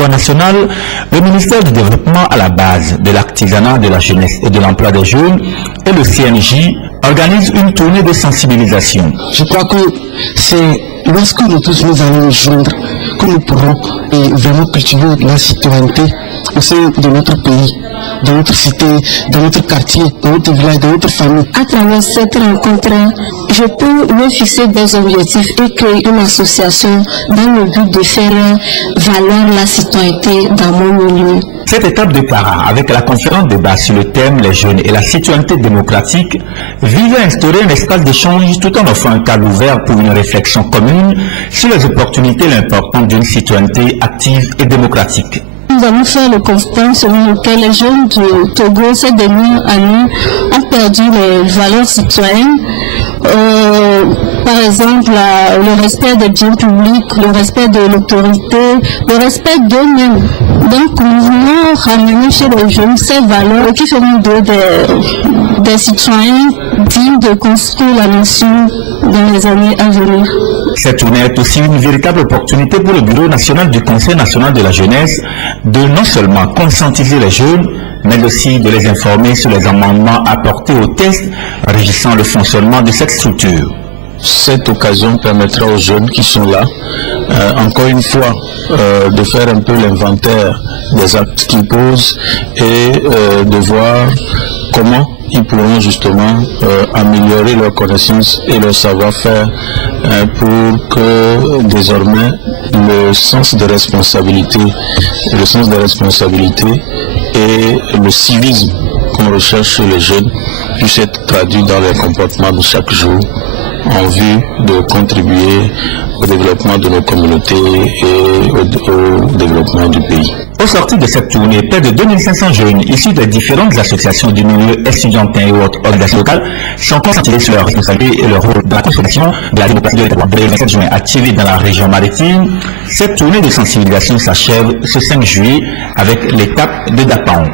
territoire national, le ministère du Développement à la base de l'artisanat, de la jeunesse et de l'emploi des jeunes et le CNJ organisent une tournée de sensibilisation. Je crois que c'est lorsque nous tous nous allons nous joindre que nous pourrons vraiment cultiver la citoyenneté au sein de notre pays, de notre cité, de notre quartier, de notre village, de notre famille. À travers cette rencontre, je peux me fixer des objectifs et créer une association dans le but de faire valoir la citoyenneté dans mon milieu. Cette étape de Kara, avec la conférence débat sur le thème les jeunes et la citoyenneté démocratique, vise à instaurer un espace d'échange tout en offrant un cadre ouvert pour une réflexion commune sur les opportunités et l'importance d'une citoyenneté active et démocratique. Nous avons fait le constat selon lequel les jeunes du Togo ces dernières années ont perdu les valeurs citoyennes. Par exemple, le respect des biens publics, le respect de l'autorité, le respect d'eux-mêmes. Donc, nous voulons ramener chez les jeunes ces valeurs qui feront d'eux des citoyens dignes de construire la nation dans les années à venir. Cette tournée est aussi une véritable opportunité pour le Bureau national du Conseil national de la jeunesse de non seulement conscientiser les jeunes, mais aussi de les informer sur les amendements apportés au texte régissant le fonctionnement de cette structure. Cette occasion permettra aux jeunes qui sont là, encore une fois, de faire un peu l'inventaire des actes qu'ils posent et de voir comment ils pourront justement améliorer leurs connaissances et leur savoir-faire pour que désormais le sens de responsabilité et le civisme qu'on recherche chez les jeunes puissent être traduits dans les comportements de chaque jour en vue de contribuer au développement de nos communautés et au développement du pays. Au sortir de cette tournée, près de 2500 jeunes issus des différentes associations du milieu estudiantin et autres organisations locales sont concentrés sur leurs responsabilités et leur rôle dans la consolidation de la démocratie de l'État. Le 27 juin à Thiévé dans la région maritime, cette tournée de sensibilisation s'achève ce 5 juillet avec l'étape de Dapaon.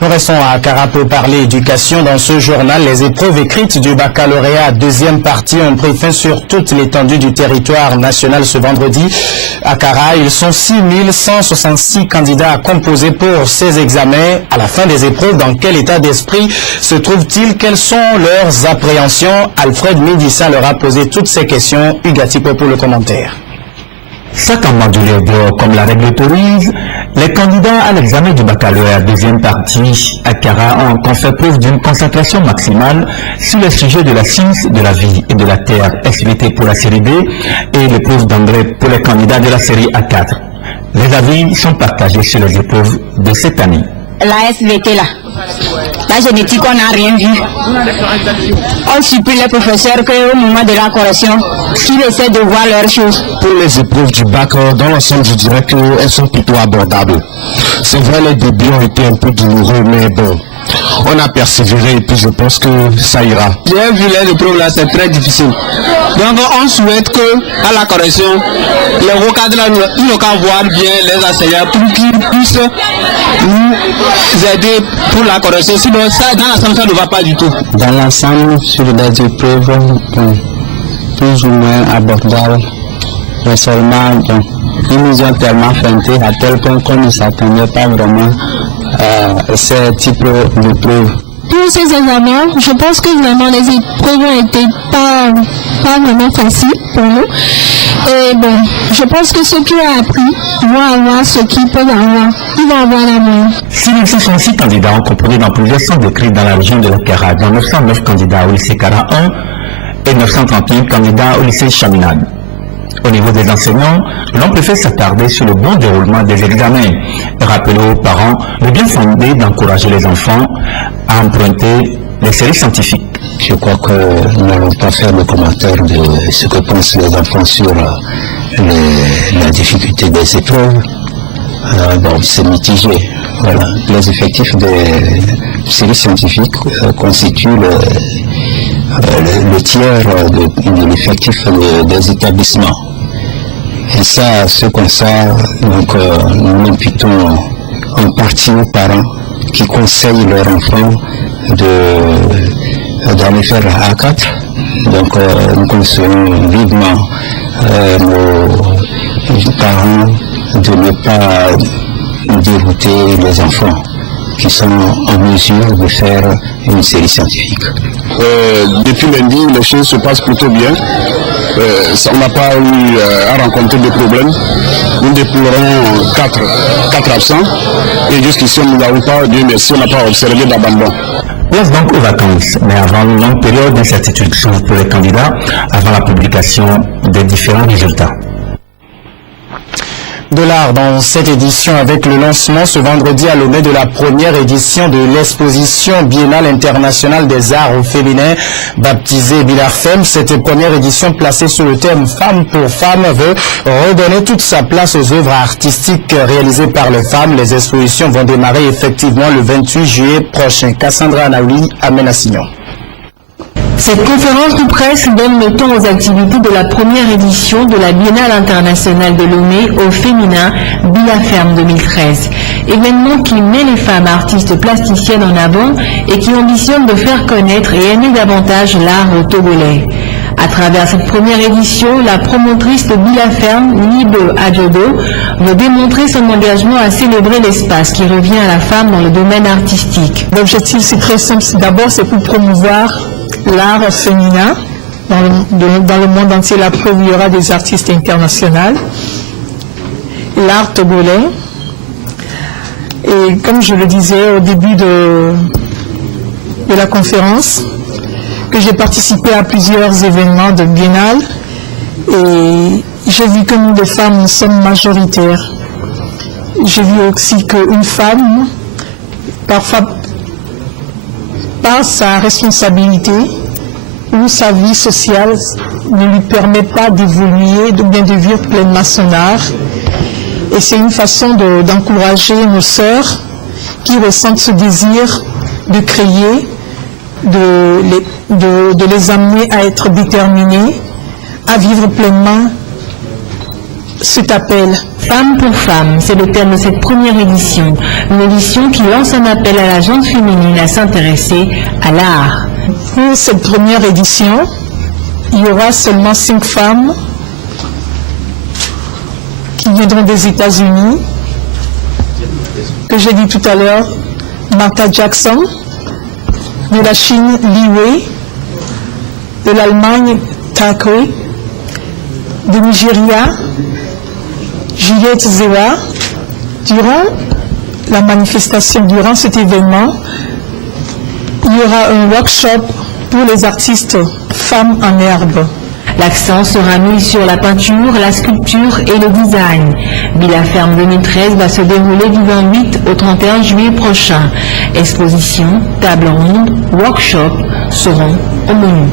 Nous restons à Kara pour parler éducation. Dans ce journal, les épreuves écrites du baccalauréat deuxième partie ont pris fin sur toute l'étendue du territoire national ce vendredi. À Kara, ils sont 6166 candidats à composer pour ces examens. À la fin des épreuves, dans quel état d'esprit se trouvent-ils? Quelles sont leurs appréhensions? Alfred Médissa leur a posé toutes ces questions. Ugatipo pour le commentaire. Chaque modulaire d'or, comme la règle autorise, les candidats à l'examen du baccalauréat deuxième partie à Kara ont encore fait preuve d'une concentration maximale sur les sujets de la science, de la vie et de la terre, SVT pour la série B et l'épreuve d'anglais pour les candidats de la série A4. Les avis sont partagés sur les épreuves de cette année. La SVT là, la génétique on n'a rien vu. On supprime les professeurs qu'au moment de la correction, qu'ils essaient de voir leurs choses. Pour les épreuves du bac, dans l'ensemble, je dirais qu'elles sont plutôt abordables. C'est vrai, les débuts ont été un peu douloureux, mais bon, on a persévéré et puis je pense que ça ira. J'ai vu les épreuves là, c'est très difficile. Donc on souhaite que à la correction, les recadres n'ont qu'à voir bien les enseignants pour qu'ils puissent nous aider pour la correction. Sinon, ça, dans l'ensemble, ça ne va pas du tout. Dans l'ensemble, sur les épreuves, plus ou moins abordables, mais seulement, donc, ils nous ont tellement feinté à tel point qu'on ne s'attendait pas vraiment à ce type d'épreuves. Pour ces examens, je pense que vraiment les épreuves ont été pas vraiment faciles pour nous. Et bon, je pense que ceux qui ont appris vont avoir ce qu'ils peuvent avoir. Ils vont avoir la moyenne. 6666 candidats ont composé dans plusieurs centres d'écrits dans la région de la Kara, dont 909 candidats au lycée Kara 1 et 931 candidats au lycée Chaminade. Au niveau des enseignants, l'on préfère s'attarder sur le bon déroulement des examens et rappeler aux parents le bien fondé d'encourager les enfants à emprunter les séries scientifiques. Je crois que nous n'allons pas faire le commentaire de ce que pensent les enfants sur la difficulté des épreuves. Bon, c'est mitigé. Voilà. Les effectifs des séries scientifiques constituent le tiers de l'effectif des établissements. Et ça, ce constat, donc, nous l'imputons en partie aux parents qui conseillent leurs enfants d'aller faire A4. Donc, nous conseillons vivement les parents de ne pas dérouter les enfants qui sont en mesure de faire une série scientifique. Depuis lundi, les choses se passent plutôt bien. On n'a pas eu à rencontrer de problèmes. Nous déplorons 4 absents et jusqu'ici nous n'avons pas, Dieu merci, on n'a pas observé d'abandon. Place donc aux vacances, mais avant une longue période d'incertitude pour les candidats, avant la publication des différents résultats. $ dans cette édition avec le lancement ce vendredi à Lomé de la première édition de l'exposition biennale internationale des arts au féminin baptisée Bilar Femme. Cette première édition placée sous le thème Femme pour Femme veut redonner toute sa place aux œuvres artistiques réalisées par les femmes. Les expositions vont démarrer effectivement le 28 juillet prochain. Cassandra Anaouli amène à Signon. Cette conférence de presse donne le ton aux activités de la première édition de la Biennale internationale de Lomé au féminin Bilaferme 2013. Événement qui met les femmes artistes plasticiennes en avant et qui ambitionne de faire connaître et aimer davantage l'art au Togolais. À travers cette première édition, la promotrice de Bilaferme, Nibe Adjodo, veut démontrer son engagement à célébrer l'espace qui revient à la femme dans le domaine artistique. L'objectif, c'est très simple. D'abord, c'est pour promouvoir l'art féminin dans le monde entier. La preuve, il y aura des artistes internationaux, l'art togolais. Et comme je le disais au début de la conférence, que j'ai participé à plusieurs événements de biennale et j'ai vu que nous, les femmes, nous sommes majoritaires. J'ai vu aussi qu'une femme, parfois, par sa responsabilité ou sa vie sociale, ne lui permet pas d'évoluer, de bien de vivre pleinement son art. Et c'est une façon d'encourager nos sœurs qui ressentent ce désir de créer, de les amener à être déterminées, à vivre pleinement cet appel. Femme pour femme, c'est le thème de cette première édition. Une édition qui lance un appel à la gente féminine à s'intéresser à l'art. Pour cette première édition, il y aura seulement 5 femmes qui viendront des États-Unis, que j'ai dit tout à l'heure, Martha Jackson, de la Chine, Li Wei, de l'Allemagne, Takwe, de Nigeria, Juliette Zewa. Durant la manifestation, durant cet événement, il y aura un workshop pour les artistes femmes en herbe. L'accent sera mis sur la peinture, la sculpture et le design. Bilaferme 2013 va se dérouler du 28 au 31 juillet prochain. Exposition, table ronde, workshop seront au menu.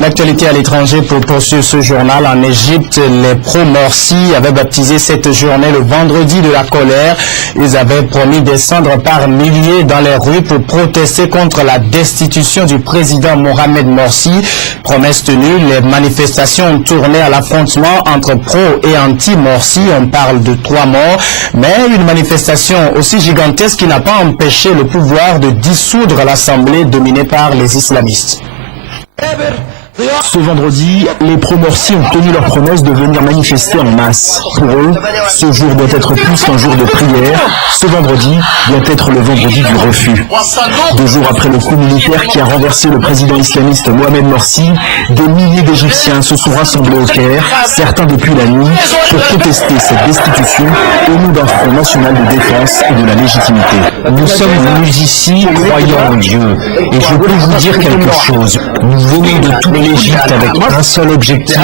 L'actualité à l'étranger pour poursuivre ce journal. En Égypte, les pro-Morsi avaient baptisé cette journée le vendredi de la colère. Ils avaient promis descendre par milliers dans les rues pour protester contre la destitution du président Mohamed Morsi. Promesse tenue, les manifestations ont tourné à l'affrontement entre pro et anti-Morsi. On parle de 3 morts, mais une manifestation aussi gigantesque qui n'a pas empêché le pouvoir de dissoudre l'Assemblée dominée par les islamistes. Ce vendredi, les pro-Morsi ont tenu leur promesse de venir manifester en masse. Pour eux, ce jour doit être plus qu'un jour de prière. Ce vendredi doit être le vendredi du refus. 2 jours après le coup militaire qui a renversé le président islamiste Mohamed Morsi, des milliers d'Égyptiens se sont rassemblés au Caire, certains depuis la nuit, pour contester cette destitution au nom d'un front national de défense et de la légitimité. Nous sommes venus ici croyant en Dieu, et je peux vous dire quelque chose. Nous venons de toute l'Égypte avec un seul objectif,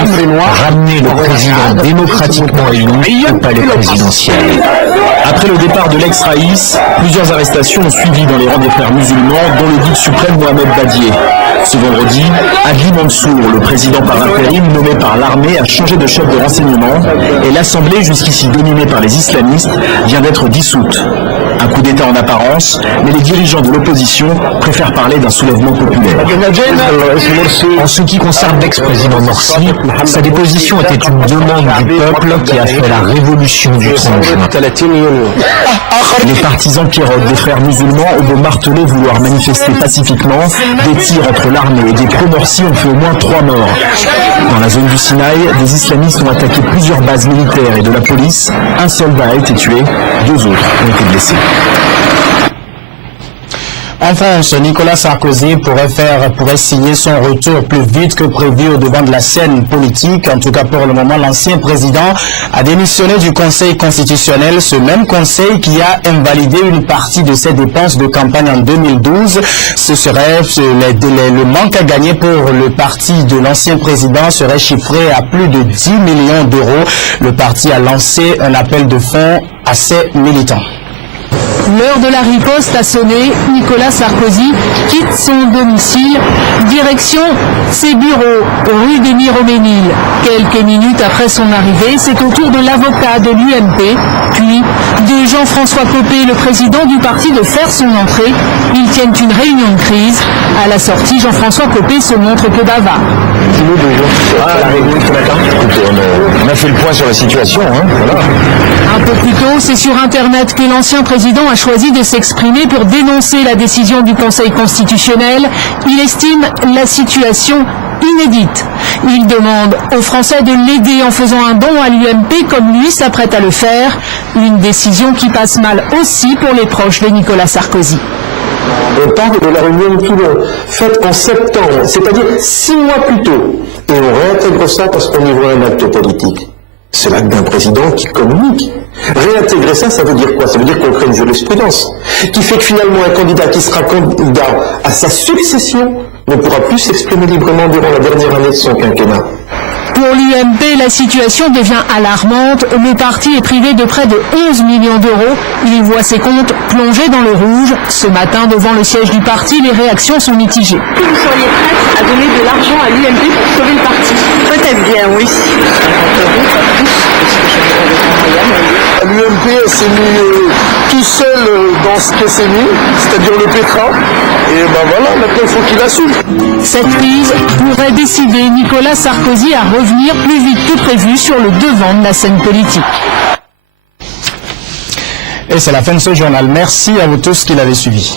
ramener le président démocratiquement élu au palais présidentiel. Après le départ de l'ex-Raïs, plusieurs arrestations ont suivi dans les rangs des frères musulmans, dont le guide suprême Mohamed Badié. Ce vendredi, Adli Mansour, le président par intérim nommé par l'armée, a changé de chef de renseignement et l'Assemblée, jusqu'ici dominée par les islamistes, vient d'être dissoute. Un coup d'État en apparence, mais les dirigeants de l'opposition préfèrent parler d'un soulèvement populaire. En ce qui concerne l'ex-président Morsi, sa déposition était une demande du peuple qui a fait la révolution du 30 juin. Les partisans pierrots des frères musulmans ont beau marteler vouloir manifester pacifiquement, des tirs entre l'armée et des pro-Morsi ont fait au moins 3 morts. Dans la zone du Sinaï, des islamistes ont attaqué plusieurs bases militaires et de la police. Un soldat a été tué, 2 autres ont été blessés. En France, Nicolas Sarkozy pourrait signer son retour plus vite que prévu au devant de la scène politique. En tout cas, pour le moment, l'ancien président a démissionné du Conseil constitutionnel, ce même conseil qui a invalidé une partie de ses dépenses de campagne en 2012. Ce serait le manque à gagner pour le parti de l'ancien président serait chiffré à plus de 10 millions d'euros. Le parti a lancé un appel de fonds à ses militants. L'heure de la riposte a sonné. Nicolas Sarkozy quitte son domicile, direction ses bureaux, rue des Miroménil. Quelques minutes après son arrivée, c'est au tour de l'avocat de l'UMP, puis de Jean-François Copé, le président du parti, de faire son entrée. Ils tiennent une réunion de crise. À la sortie, Jean-François Copé se montre peu bavard. La réunion ce matin, on a fait le point sur la situation. Voilà. Un peu plus tôt, c'est sur Internet que l'ancien président a choisi de s'exprimer pour dénoncer la décision du Conseil constitutionnel. Il estime la situation inédite. Il demande aux Français de l'aider en faisant un don à l'UMP comme lui s'apprête à le faire. Une décision qui passe mal aussi pour les proches de Nicolas Sarkozy. On parle de la réunion de Toulon, faite en septembre, c'est-à-dire 6 mois plus tôt. Et on réintègre ça parce qu'on y voit un acte politique. C'est l'acte d'un président qui communique. Réintégrer ça, ça veut dire quoi? Ça veut dire qu'on crée une jurisprudence qui fait que finalement un candidat qui sera candidat à sa succession ne pourra plus s'exprimer librement durant la dernière année de son quinquennat. Pour l'UMP, la situation devient alarmante. Le parti est privé de près de 11 millions d'euros. Il voit ses comptes plongés dans le rouge. Ce matin, devant le siège du parti, les réactions sont mitigées. Est-ce que vous seriez prête à donner de l'argent à l'UMP pour sauver le parti? Peut-être bien, oui. L'UMP s'est mis tout seul dans ce qu'elle s'est mis, c'est-à-dire le pétrin. Et ben voilà, maintenant il faut qu'il assume. Cette crise pourrait décider Nicolas Sarkozy à revenir plus vite que prévu sur le devant de la scène politique. Et c'est la fin de ce journal. Merci à vous tous qui l'avez suivi.